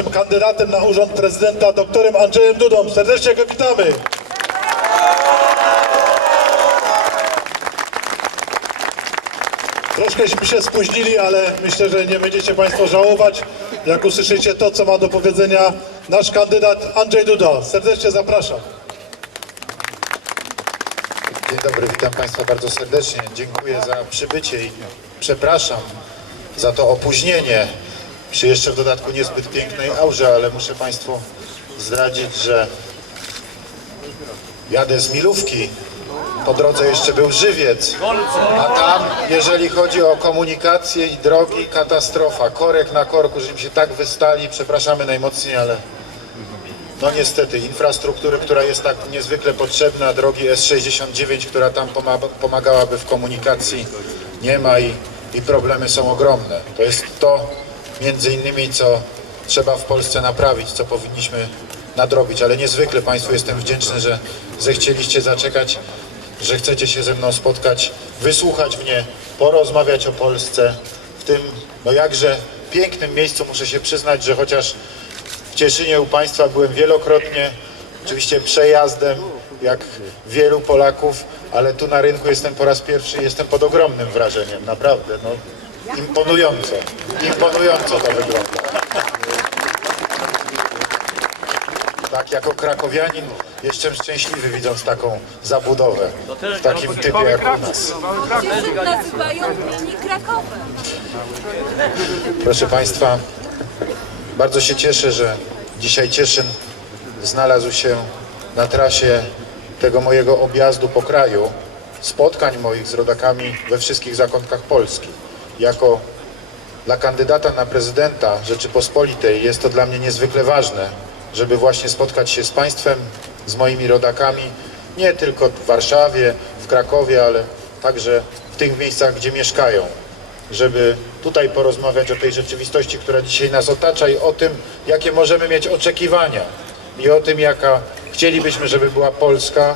naszym kandydatem na urząd prezydenta, doktorem Andrzejem Dudą. Serdecznie go witamy. Troszkęśmy się spóźnili, ale myślę, że nie będziecie Państwo żałować, jak usłyszycie to, co ma do powiedzenia nasz kandydat Andrzej Duda. Serdecznie zapraszam. Dzień dobry, witam Państwa bardzo serdecznie. Dziękuję za przybycie i przepraszam za to opóźnienie. Przy jeszcze w dodatku niezbyt pięknej aurze, ale muszę Państwu zdradzić, że jadę z Milówki. Po drodze jeszcze był Żywiec, a tam, jeżeli chodzi o komunikację i drogi, katastrofa. Korek na korku, żeśmy się tak wystali, przepraszamy najmocniej, ale no niestety, infrastruktury, która jest tak niezwykle potrzebna, drogi S69, która tam pomaga, pomagałaby w komunikacji, nie ma i, i problemy są ogromne. To jest to między innymi, co trzeba w Polsce naprawić, co powinniśmy nadrobić, ale niezwykle Państwu jestem wdzięczny, że zechcieliście zaczekać, że chcecie się ze mną spotkać, wysłuchać mnie, porozmawiać o Polsce, w tym, no jakże pięknym miejscu muszę się przyznać, że chociaż w Cieszynie u Państwa byłem wielokrotnie, oczywiście przejazdem, jak wielu Polaków, ale tu na rynku jestem po raz pierwszy i jestem pod ogromnym wrażeniem, naprawdę, no imponująco, imponująco to wygląda. Tak, jako krakowianin jestem szczęśliwy widząc taką zabudowę w takim typie jak u nas. Nazywają mini Krakowem. Proszę Państwa, bardzo się cieszę, że dzisiaj Cieszyn znalazł się na trasie tego mojego objazdu po kraju, spotkań moich z rodakami we wszystkich zakątkach Polski. Jako dla kandydata na prezydenta Rzeczypospolitej jest to dla mnie niezwykle ważne, żeby właśnie spotkać się z Państwem, z moimi rodakami, nie tylko w Warszawie, w Krakowie, ale także w tych miejscach, gdzie mieszkają. Żeby tutaj porozmawiać o tej rzeczywistości, która dzisiaj nas otacza i o tym, jakie możemy mieć oczekiwania. I o tym, jaka chcielibyśmy, żeby była Polska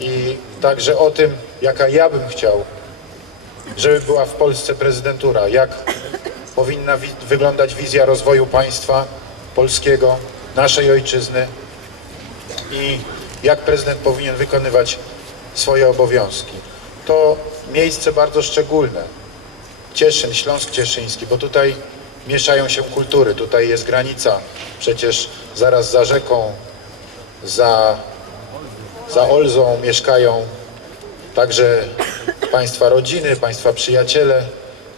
i także o tym, jaka ja bym chciał, żeby była w Polsce prezydentura, jak powinna wi- wyglądać wizja rozwoju państwa polskiego, naszej ojczyzny i jak prezydent powinien wykonywać swoje obowiązki. To miejsce bardzo szczególne. Cieszyn, Śląsk Cieszyński, bo tutaj mieszają się kultury, tutaj jest granica, przecież zaraz za rzeką, za, za Olzą mieszkają także Państwa rodziny, Państwa przyjaciele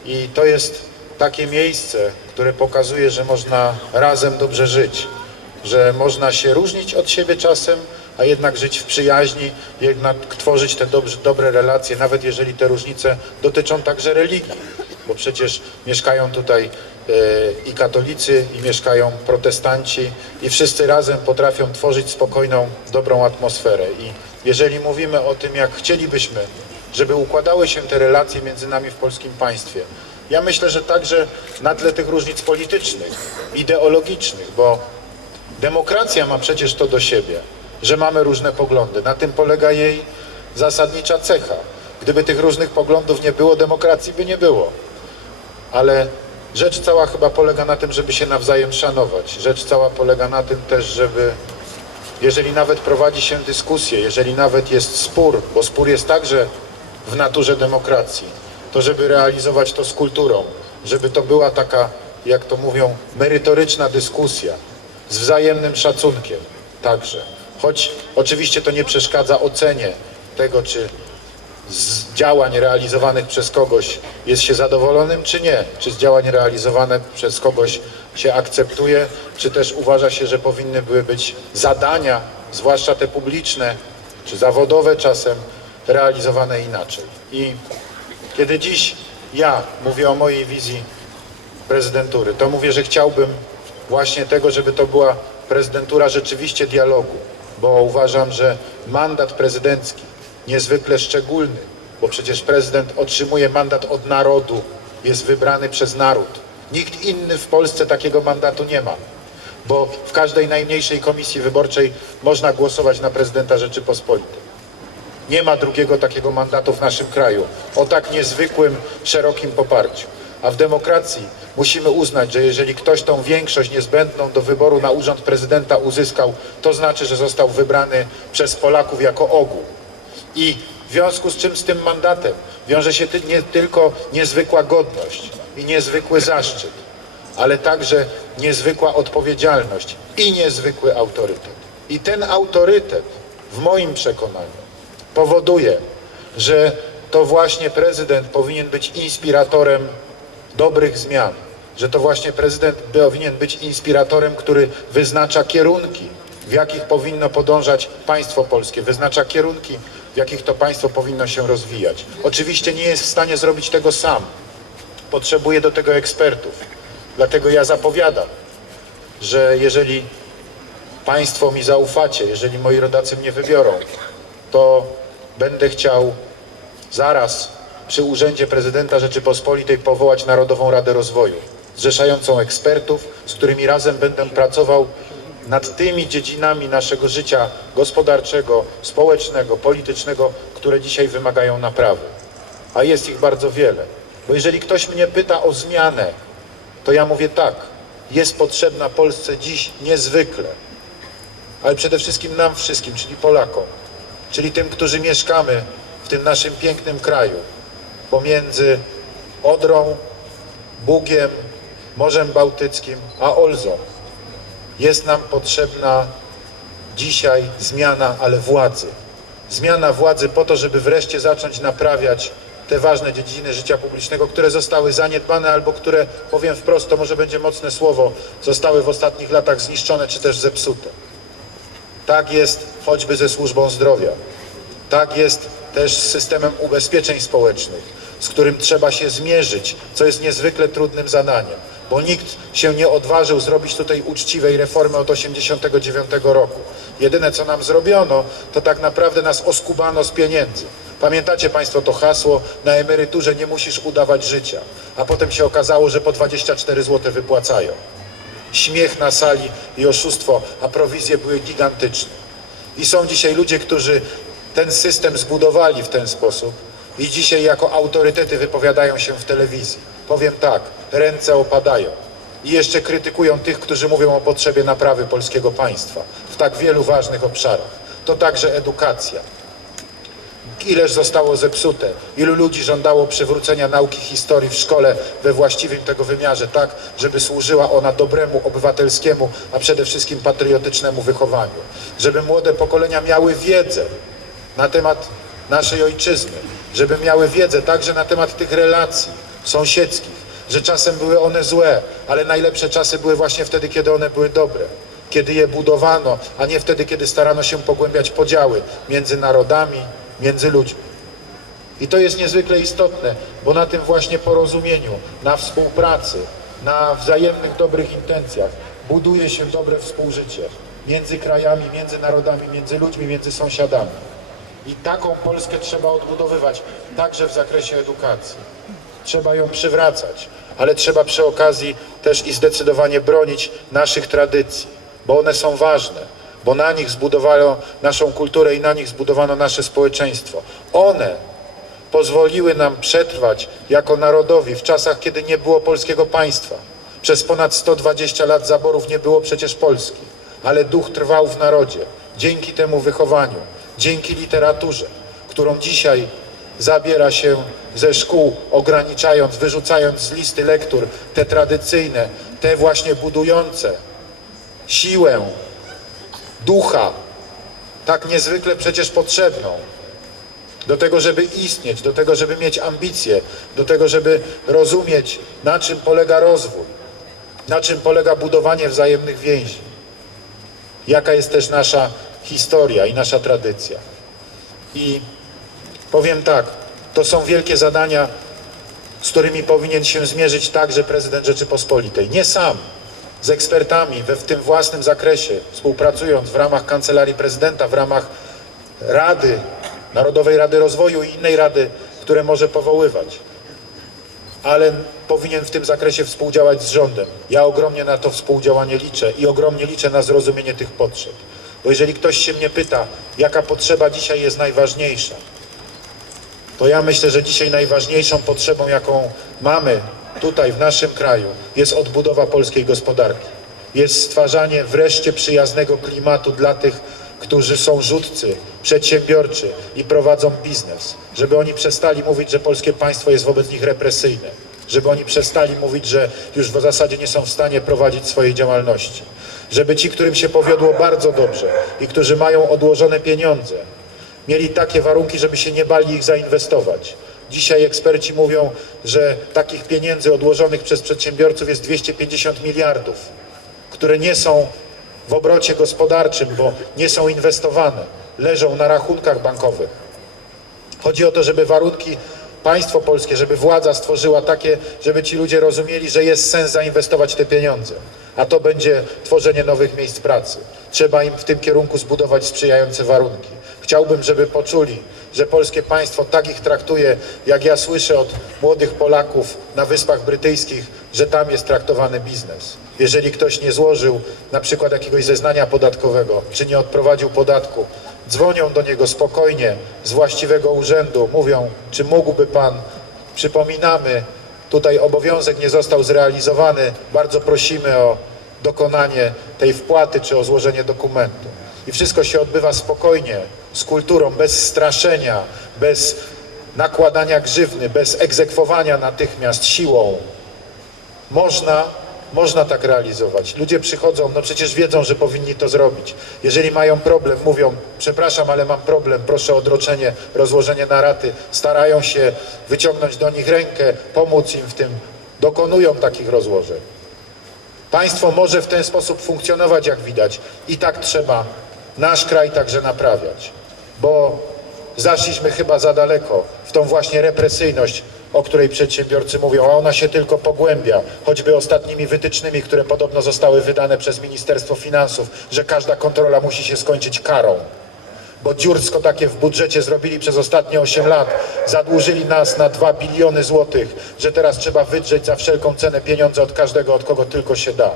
i to jest takie miejsce, które pokazuje, że można razem dobrze żyć, że można się różnić od siebie czasem, a jednak żyć w przyjaźni, jednak tworzyć te dobrze, dobre relacje, nawet jeżeli te różnice dotyczą także religii, bo przecież mieszkają tutaj e, i katolicy, i mieszkają protestanci i wszyscy razem potrafią tworzyć spokojną, dobrą atmosferę. I jeżeli mówimy o tym, jak chcielibyśmy, żeby układały się te relacje między nami w polskim państwie, ja myślę, że także na tle tych różnic politycznych, ideologicznych, bo Demokracja ma przecież to do siebie, że mamy różne poglądy. Na tym polega jej zasadnicza cecha. Gdyby tych różnych poglądów nie było, demokracji by nie było. Ale rzecz cała chyba polega na tym, żeby się nawzajem szanować. Rzecz cała polega na tym też, żeby jeżeli nawet prowadzi się dyskusję, jeżeli nawet jest spór, bo spór jest także w naturze demokracji, to żeby realizować to z kulturą, żeby to była taka, jak to mówią, merytoryczna dyskusja, z wzajemnym szacunkiem także. Choć oczywiście to nie przeszkadza ocenie tego, czy z działań realizowanych przez kogoś jest się zadowolonym, czy nie? Czy z działań realizowanych przez kogoś się akceptuje, czy też uważa się, że powinny były być zadania, zwłaszcza te publiczne, czy zawodowe czasem, realizowane inaczej. I kiedy dziś ja mówię o mojej wizji prezydentury, to mówię, że chciałbym właśnie tego, żeby to była prezydentura rzeczywiście dialogu, bo uważam, że mandat prezydencki niezwykle szczególny, bo przecież prezydent otrzymuje mandat od narodu, jest wybrany przez naród. Nikt inny w Polsce takiego mandatu nie ma, bo w każdej najmniejszej komisji wyborczej można głosować na prezydenta Rzeczypospolitej. Nie ma drugiego takiego mandatu w naszym kraju o tak niezwykłym, szerokim poparciu. A w demokracji musimy uznać, że jeżeli ktoś tą większość niezbędną do wyboru na urząd prezydenta uzyskał, to znaczy, że został wybrany przez Polaków jako ogół. I w związku z czym z tym mandatem wiąże się nie tylko niezwykła godność i niezwykły zaszczyt, ale także niezwykła odpowiedzialność i niezwykły autorytet. I ten autorytet, w moim przekonaniu, powoduje, że to właśnie prezydent powinien być inspiratorem dobrych zmian, że to właśnie prezydent powinien być inspiratorem, który wyznacza kierunki, w jakich powinno podążać państwo polskie, wyznacza kierunki, w jakich to państwo powinno się rozwijać. Oczywiście nie jest w stanie zrobić tego sam. Potrzebuje do tego ekspertów. Dlatego ja zapowiadam, że jeżeli Państwo mi zaufacie, jeżeli moi rodacy mnie wybiorą, to będę chciał zaraz przy Urzędzie Prezydenta Rzeczypospolitej powołać Narodową Radę Rozwoju, zrzeszającą ekspertów, z którymi razem będę pracował nad tymi dziedzinami naszego życia gospodarczego, społecznego, politycznego, które dzisiaj wymagają naprawy. A jest ich bardzo wiele. Bo jeżeli ktoś mnie pyta o zmianę, to ja mówię tak, jest potrzebna Polsce dziś niezwykle, ale przede wszystkim nam wszystkim, czyli Polakom, czyli tym, którzy mieszkamy w tym naszym pięknym kraju, pomiędzy Odrą, Bugiem, Morzem Bałtyckim, a Olzą. Jest nam potrzebna dzisiaj zmiana, ale władzy. Zmiana władzy po to, żeby wreszcie zacząć naprawiać te ważne dziedziny życia publicznego, które zostały zaniedbane albo które, powiem wprost, to może będzie mocne słowo, zostały w ostatnich latach zniszczone czy też zepsute. Tak jest choćby ze służbą zdrowia. Tak jest też z systemem ubezpieczeń społecznych, z którym trzeba się zmierzyć, co jest niezwykle trudnym zadaniem, bo nikt się nie odważył zrobić tutaj uczciwej reformy od 1989 roku. Jedyne, co nam zrobiono, to tak naprawdę nas oskubano z pieniędzy. Pamiętacie Państwo to hasło, na emeryturze nie musisz udawać życia, a potem się okazało, że po 24 zł wypłacają śmiech na sali i oszustwo, a prowizje były gigantyczne. I są dzisiaj ludzie, którzy ten system zbudowali w ten sposób i dzisiaj jako autorytety wypowiadają się w telewizji. Powiem tak, ręce opadają. I jeszcze krytykują tych, którzy mówią o potrzebie naprawy polskiego państwa w tak wielu ważnych obszarach. To także edukacja. Ileż zostało zepsute, ilu ludzi żądało przywrócenia nauki historii w szkole we właściwym tego wymiarze, tak, żeby służyła ona dobremu, obywatelskiemu, a przede wszystkim patriotycznemu wychowaniu. Żeby młode pokolenia miały wiedzę na temat naszej ojczyzny, żeby miały wiedzę także na temat tych relacji sąsiedzkich, że czasem były one złe, ale najlepsze czasy były właśnie wtedy, kiedy one były dobre. Kiedy je budowano, a nie wtedy, kiedy starano się pogłębiać podziały między narodami, między ludźmi. I to jest niezwykle istotne, bo na tym właśnie porozumieniu, na współpracy, na wzajemnych dobrych intencjach buduje się dobre współżycie między krajami, między narodami, między ludźmi, między sąsiadami. I taką Polskę trzeba odbudowywać także w zakresie edukacji. Trzeba ją przywracać, ale trzeba przy okazji też i zdecydowanie bronić naszych tradycji, bo one są ważne bo na nich zbudowano naszą kulturę i na nich zbudowano nasze społeczeństwo. One pozwoliły nam przetrwać jako narodowi w czasach, kiedy nie było polskiego państwa. Przez ponad 120 lat zaborów nie było przecież Polski, ale duch trwał w narodzie. Dzięki temu wychowaniu, dzięki literaturze, którą dzisiaj zabiera się ze szkół, ograniczając, wyrzucając z listy lektur te tradycyjne, te właśnie budujące siłę ducha, tak niezwykle przecież potrzebną do tego, żeby istnieć, do tego, żeby mieć ambicje, do tego, żeby rozumieć, na czym polega rozwój, na czym polega budowanie wzajemnych więzi, jaka jest też nasza historia i nasza tradycja. I powiem tak, to są wielkie zadania, z którymi powinien się zmierzyć także prezydent Rzeczypospolitej. Nie sam, z ekspertami we w tym własnym zakresie, współpracując w ramach Kancelarii Prezydenta, w ramach Rady, Narodowej Rady Rozwoju i innej rady, które może powoływać. Ale powinien w tym zakresie współdziałać z rządem. Ja ogromnie na to współdziałanie liczę i ogromnie liczę na zrozumienie tych potrzeb. Bo jeżeli ktoś się mnie pyta, jaka potrzeba dzisiaj jest najważniejsza, to ja myślę, że dzisiaj najważniejszą potrzebą, jaką mamy tutaj w naszym kraju jest odbudowa polskiej gospodarki. Jest stwarzanie wreszcie przyjaznego klimatu dla tych, którzy są rzutcy, przedsiębiorczy i prowadzą biznes. Żeby oni przestali mówić, że polskie państwo jest wobec nich represyjne. Żeby oni przestali mówić, że już w zasadzie nie są w stanie prowadzić swojej działalności. Żeby ci, którym się powiodło bardzo dobrze i którzy mają odłożone pieniądze, mieli takie warunki, żeby się nie bali ich zainwestować. Dzisiaj eksperci mówią, że takich pieniędzy odłożonych przez przedsiębiorców jest 250 miliardów, które nie są w obrocie gospodarczym, bo nie są inwestowane, leżą na rachunkach bankowych. Chodzi o to, żeby warunki państwo polskie, żeby władza stworzyła takie, żeby ci ludzie rozumieli, że jest sens zainwestować te pieniądze, a to będzie tworzenie nowych miejsc pracy. Trzeba im w tym kierunku zbudować sprzyjające warunki. Chciałbym, żeby poczuli, że polskie państwo tak ich traktuje, jak ja słyszę od młodych Polaków na Wyspach Brytyjskich, że tam jest traktowany biznes. Jeżeli ktoś nie złożył na przykład jakiegoś zeznania podatkowego, czy nie odprowadził podatku, dzwonią do niego spokojnie z właściwego urzędu, mówią, czy mógłby pan, przypominamy, tutaj obowiązek nie został zrealizowany, bardzo prosimy o dokonanie tej wpłaty, czy o złożenie dokumentu. I wszystko się odbywa spokojnie, z kulturą, bez straszenia, bez nakładania grzywny, bez egzekwowania natychmiast siłą. Można, można tak realizować. Ludzie przychodzą, no przecież wiedzą, że powinni to zrobić. Jeżeli mają problem, mówią, przepraszam, ale mam problem, proszę o odroczenie, rozłożenie na raty. Starają się wyciągnąć do nich rękę, pomóc im w tym. Dokonują takich rozłożeń. Państwo może w ten sposób funkcjonować, jak widać. I tak trzeba nasz kraj także naprawiać, bo zaszliśmy chyba za daleko w tą właśnie represyjność, o której przedsiębiorcy mówią, a ona się tylko pogłębia, choćby ostatnimi wytycznymi, które podobno zostały wydane przez Ministerstwo Finansów, że każda kontrola musi się skończyć karą. Bo dziursko takie w budżecie zrobili przez ostatnie 8 lat, zadłużyli nas na 2 biliony złotych, że teraz trzeba wydrzeć za wszelką cenę pieniądze od każdego, od kogo tylko się da.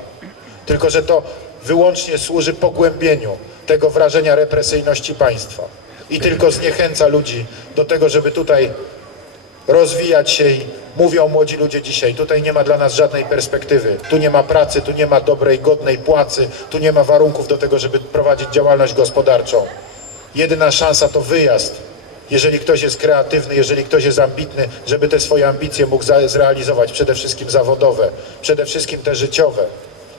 Tylko, że to wyłącznie służy pogłębieniu tego wrażenia represyjności państwa i tylko zniechęca ludzi do tego, żeby tutaj rozwijać się i mówią młodzi ludzie dzisiaj, tutaj nie ma dla nas żadnej perspektywy, tu nie ma pracy, tu nie ma dobrej, godnej płacy, tu nie ma warunków do tego, żeby prowadzić działalność gospodarczą. Jedyna szansa to wyjazd. Jeżeli ktoś jest kreatywny, jeżeli ktoś jest ambitny, żeby te swoje ambicje mógł zrealizować, przede wszystkim zawodowe, przede wszystkim te życiowe.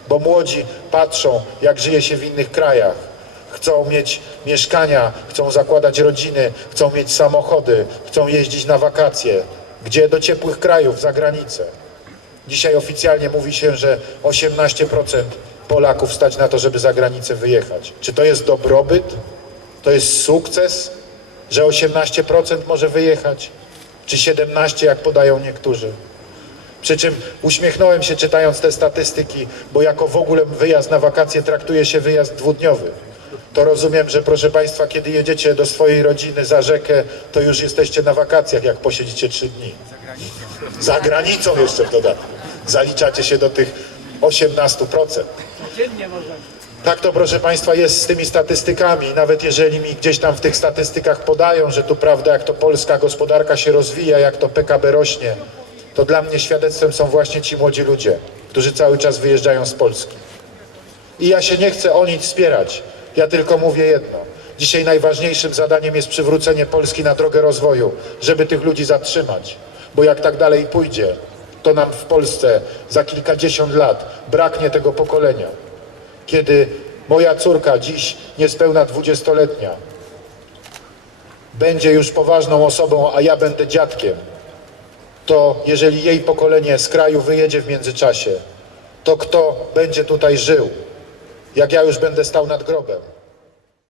Bo młodzi patrzą, jak żyje się w innych krajach. Chcą mieć mieszkania, chcą zakładać rodziny, chcą mieć samochody, chcą jeździć na wakacje. Gdzie? Do ciepłych krajów, za granicę. Dzisiaj oficjalnie mówi się, że 18% Polaków stać na to, żeby za granicę wyjechać. Czy to jest dobrobyt? To jest sukces, że 18% może wyjechać? Czy 17%, jak podają niektórzy? Przy czym uśmiechnąłem się czytając te statystyki, bo jako w ogóle wyjazd na wakacje traktuje się wyjazd dwudniowy. To rozumiem, że proszę Państwa, kiedy jedziecie do swojej rodziny za rzekę, to już jesteście na wakacjach, jak posiedzicie trzy dni. Za granicą jeszcze w dodatku. Zaliczacie się do tych 18%. Tak to, proszę Państwa, jest z tymi statystykami. Nawet jeżeli mi gdzieś tam w tych statystykach podają, że tu prawda, jak to polska gospodarka się rozwija, jak to PKB rośnie, to dla mnie świadectwem są właśnie ci młodzi ludzie, którzy cały czas wyjeżdżają z Polski. I ja się nie chcę o nic wspierać. Ja tylko mówię jedno. Dzisiaj najważniejszym zadaniem jest przywrócenie Polski na drogę rozwoju, żeby tych ludzi zatrzymać. Bo jak tak dalej pójdzie, to nam w Polsce za kilkadziesiąt lat braknie tego pokolenia. Kiedy moja córka, dziś niespełna dwudziestoletnia, będzie już poważną osobą, a ja będę dziadkiem, to jeżeli jej pokolenie z kraju wyjedzie w międzyczasie, to kto będzie tutaj żył? Jak ja już będę stał nad grobem?